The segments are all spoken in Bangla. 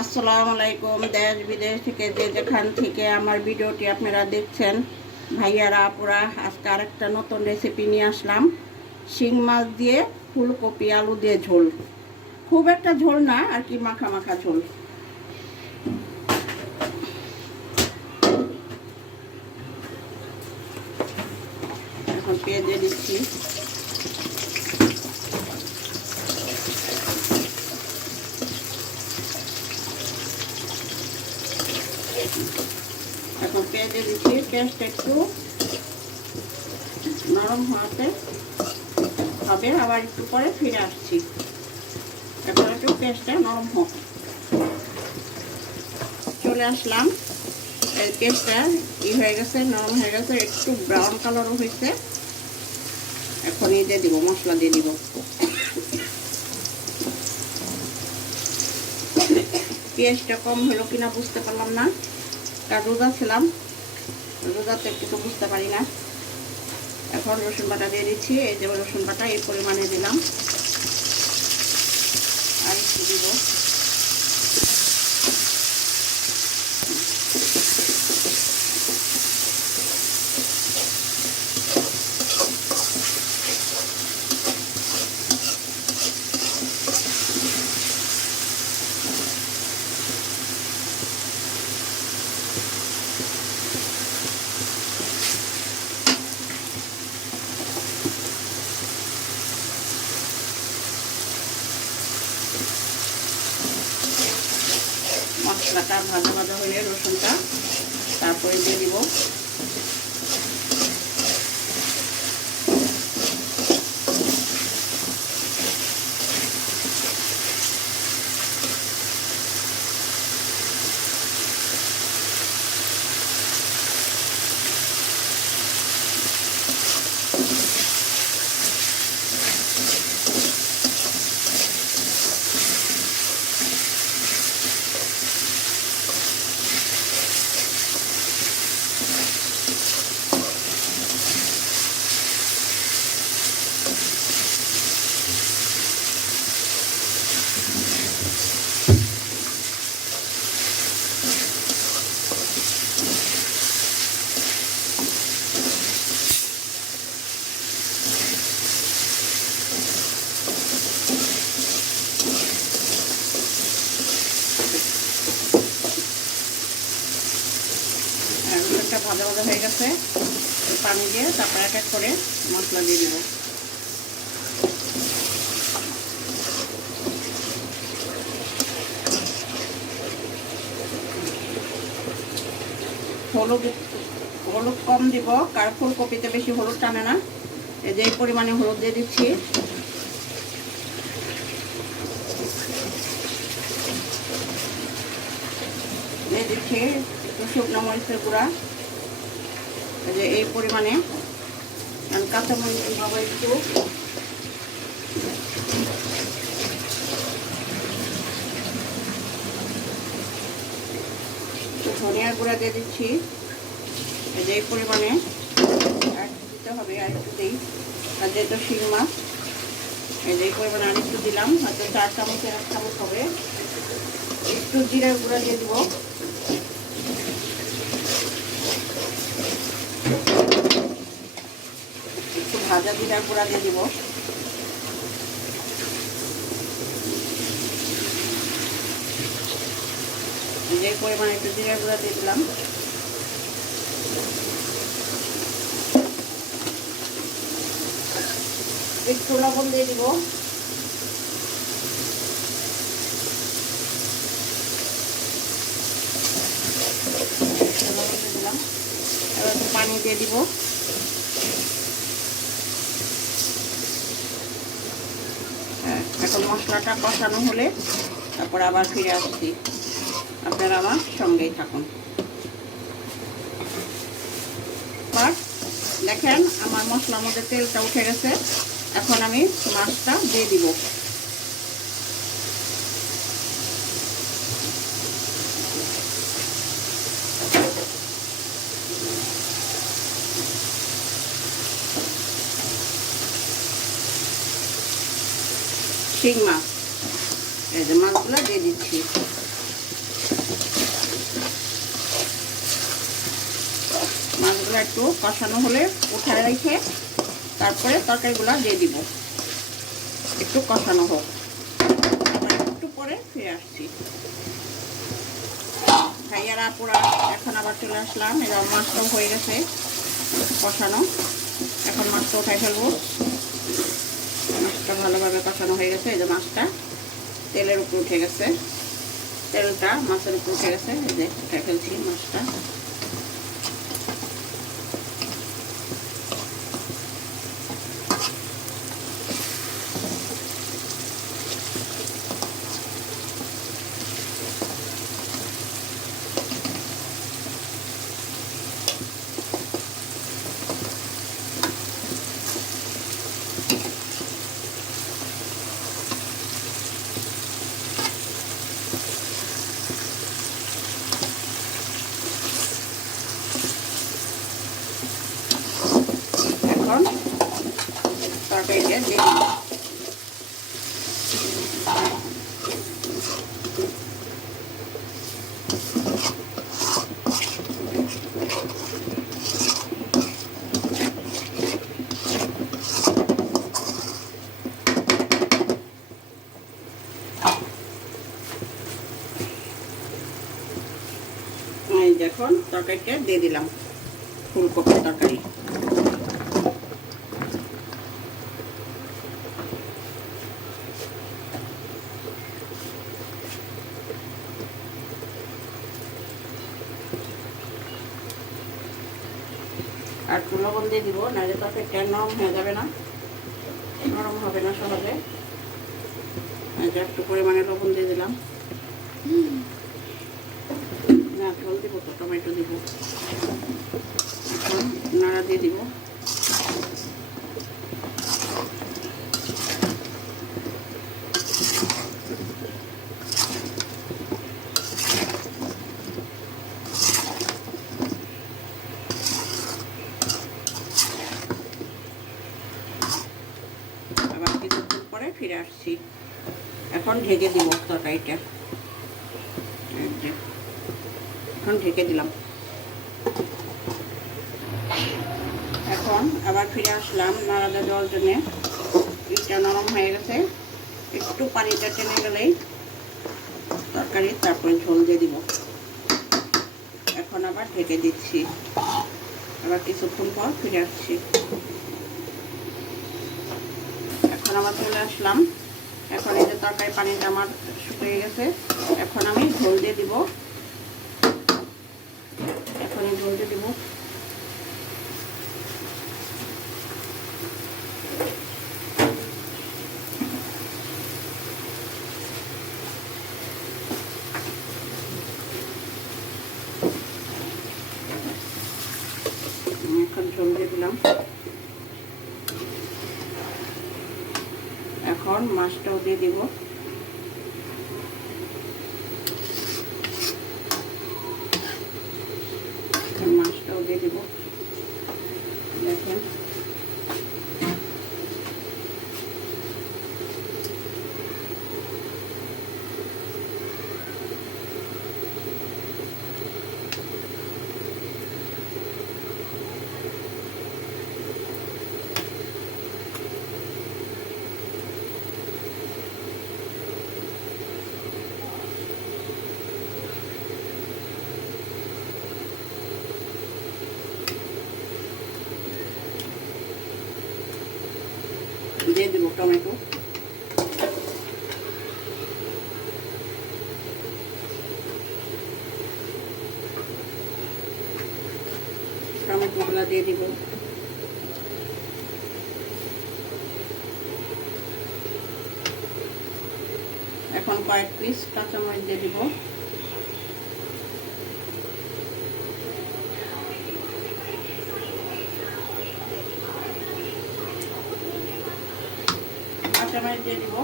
আসসালামু আলাইকুম। দেশ বিদেশ থেকে যেখান থেকে আমার ভিডিওটি আপনারা দেখছেন, ভাইয়ারা আপুরা, আজকে আরেকটা নতুন রেসিপি নিয়ে আসলাম। শিং মাছ দিয়ে ফুলকপি আলু দিয়ে ঝোল। খুব একটা ঝোল না আর কি, মাখা মাখা ঝোল। এখন পেঁয়াজ দিয়ে দিচ্ছি। এখন পেঁয়াজে দিচ্ছি। পেঁয়াজটা একটু নরম হওয়াতে হবে, আবার একটু পরে ফিরে আসছি। এখন একটু পেঁয়াজটা নরম হোক। চলে আসলাম। এই পেঁয়াজটা হয়ে গেছে, নরম হয়ে গেছে, একটু ব্রাউন কালারও হয়েছে। এখন এই দিয়ে দিব, মশলা দিয়ে দিব। পেঁয়াজটা কম হলো কিনা বুঝতে পারলাম না, কারণ রোজা ছিলাম, রোজাতে কিছু বুঝতে পারি না। এখন রসুন বাটা দিয়ে দিচ্ছি। এই যে রসুন বাটা এই পরিমাণে দিলাম, আর একটু দিব। মশলাটা ভাজা ভাজা হয়ে রসুনটা তারপরে দিয়ে দিব। ভাজা ভাজা হয়ে গেছে, পানি দিয়ে তারপর এক এক করে মশলা দিয়ে দিব। হলুদ হলুদ কম দিব, কারণ ফুলকপিতে বেশি হলুদ টানে না। এই যে এই পরিমাণে হলুদ দিয়ে দিচ্ছি। দিয়ে দিচ্ছি একটু শুকনো মরিচের গুঁড়া। এই যে এই পরিমাণে, কাঁচামরিচ দিব একটু। ধনিয়ার গুঁড়া দিয়ে দিচ্ছি। এই যে এই পরিমাণে আর দিতে হবে, আর একটু দিই, আর যেহেতু শিং মাছ, এই যে এই পরিমাণে আর একটু দিলাম, হয়তো 4 চামচের 1 চামচ হবে। একটু জিরার গুঁড়া দিয়ে দিব। একটু ভাজা জিরার গুঁড়া দিয়ে দিব। যে পরিমাণে একটু জিরার গুঁড়া দিয়ে দিলাম। একটু লবণ দিয়ে দিব। দিলাম, এবার একটু পানি দিয়ে দিব। এখন মশলাটা কষানো হলে তারপর আবার ফিরে আসছি। আপনারা আমার সঙ্গেই থাকুন। দেখেন আমার মশলার মধ্যে তেলটা উঠে গেছে। এখন আমি মাছটা দিয়ে দিব। শিং মাছ, এই যে মাছগুলো দিয়ে দিচ্ছি। একটু কষানো হলে উঠায় রেখে তারপরে তরকারিগুলো দিয়ে দিব। একটু কষানো হোক, একটু পরে ফিরে আসছি। ভাইয়ারা আপুরা এখন আবার চলে আসলাম। এবার মাছটাও হয়ে গেছে কষানো, এখন মাছটা উঠাই ফেলবো। মাছটা ভালোভাবে কষানো হয়ে গেছে। এই যে মাছটা তেলের উপর উঠে গেছে, তেলটা মাছের উপর উঠে গেছে। এই যে উঠে ফেলছি মাছটা। এখন তরকারিটা দিয়ে দিই। এখন তরকারিটা দিয়ে দিলাম, ফুলকপির তরকারি। আর একটু লবণ দিয়ে দিব, নাহলে তরকারিটা নরম হয়ে যাবে না, নরম হবে না সহজে। একটু পরিমাণে লবণ দিয়ে দিলাম। না ঝোল দিব তো, টমেটো দিব। এখন নাড়া দিয়ে দিব। আবার কিছুক্ষণ পরে ফিরে আসছি। এখন ঢেকে দিব তরকারিটা। এখন ঢেকে দিলাম। এখন আবার ফিরে আসলাম নাড়াটা দেওয়ার জন্যে। পিঠটা নরম হয়ে গেছে, একটু পানিটা টেনে গেলেই তরকারি, তারপরে ঝোল দিয়ে দিব। এখন আবার ঢেকে দিচ্ছি, আবার কিছুক্ষণ পর ফিরে আসছি। এখন আবার চলে আসলাম। এখন এই যে তরকারি পানিটা আমার শুকিয়ে গেছে, এখন আমি ঝোল দিয়ে দিব। এখন এই ঝোল দিয়ে দিব। এখন ঝোল দিয়ে দিলাম। এখন মাছটাও দিয়ে দিব। মাছটাও দিয়ে দিব। দেখেন দিয়ে দিব টমেটো। টমেটোগুলো দিয়ে দিব। এখন কয়েক পিস কাঁচামরিচ দিয়ে দিব। কাঁচামরিচ দিয়ে দিব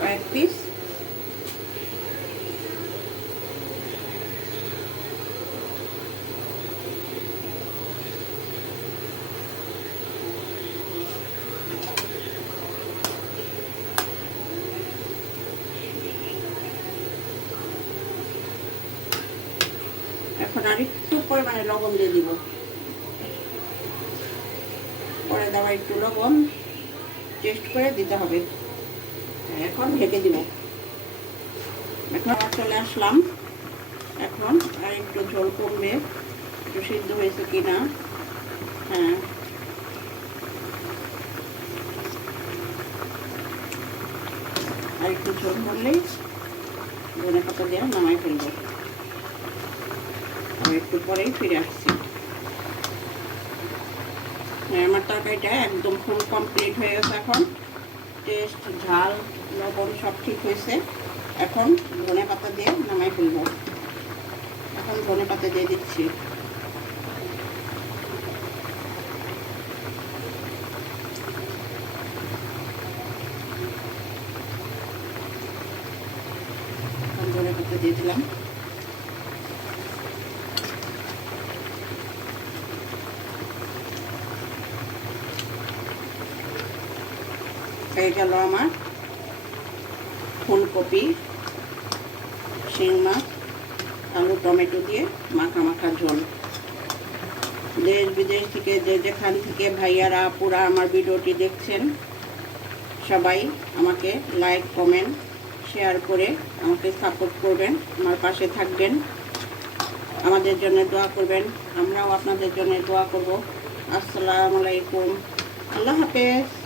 কয়েক পিস। এখন আর একটু পরিমাণে লবণ দিয়ে দিব, পরে দেওয়া একটু লবণ টেস্ট করে দিতে হবে। এখন ঢেকে দিব। এখন চলে আসলাম, এখন আর একটু ঝোল কমবে, একটু সিদ্ধ হয়েছে কিনা। হ্যাঁ, আর একটু ঝোল করলেই ধনে পাতা দিয়ে নামাই ফেলবো। আর একটু পরেই ফিরে আসছি। আমার তরকারিটা একদম ফুল কমপ্লিট হয়ে গেছে। এখন টেস্ট, ঝাল, লবণ সব ঠিক হয়েছে। এখন ধনে পাতা দিয়ে নামাই ফেলবো। এখন ধনে পাতা দিয়ে দিচ্ছি। ধনে পাতা দিয়ে দিলাম। হয়ে গেল আমার ফুলকপি, শিং মাছ, আলু, টমেটো দিয়ে মাখা মাখা ঝোল। দেশ বিদেশ থেকে যে যেখান থেকে ভাইয়ারা আপুরা আমার ভিডিওটি দেখছেন, সবাই আমাকে লাইক, কমেন্ট, শেয়ার করে আমাকে সাপোর্ট করবেন, আমার পাশে থাকবেন, আমাদের জন্য দোয়া করবেন। আমরাও আপনাদের জন্য দোয়া করব। আসসালামু আলাইকুম, আল্লাহ হাফেজ।